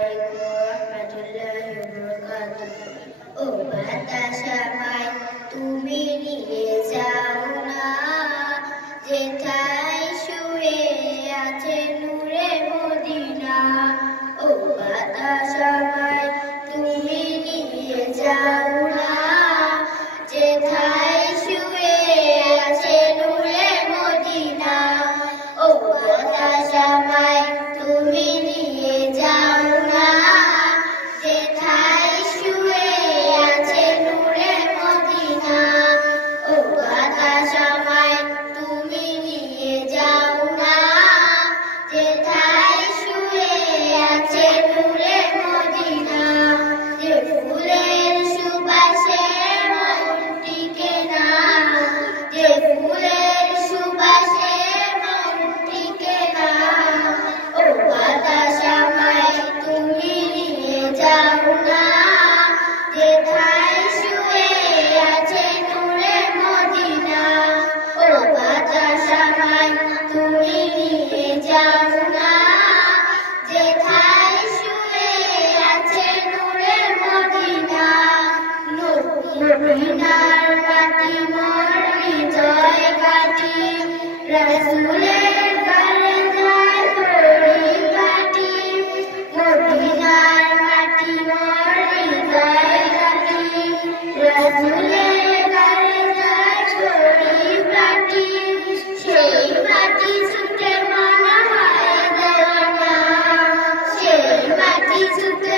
রহমতুল্লাহি ওয়া বারাকাতুহু। ও বাতাস আমায় তুমি নিয়ে যাও না, যেথায় শুয়ে আছে নূরে মদিনা। ও বাতাস আমায় তুমি নিয়ে যাও না, যেথায় শুয়ে আছে নূরে মদিনা। ও বাতাস আমায় তুমি নিয়ে যাও না, যেথায় শুয়ে আছে নূরে মদিনা। ও বাতাস আমায় তুমি নিয়ে যাও না, যেথায় শুয়ে আছে নূরে মদিনা। যে ফুলের সুবাসে মন টিকে না, যে ফুলের সুবাসে মন টিকে না। ও বাতাস আমায় তুমি নিয়ে যাও না, যেথায় শুয়ে আছে নূরে মদিনা। ও বাতাস আমায় তুমি নিয়ে যাও না, যেথায় শুয়ে আছে নূরে মদিনা। মদিনার মাটি মোর হৃদয় ঘাটি, রাসূলের দরজায় পড়ি কাটি। মদিনার মাটি মোর হৃদয় ঘাটি, রাসূলের দরজায় পড়ি কাটি। সেই মাটি ছুটে মন হয় দেওয়ানা, সেই মাটি ছুটে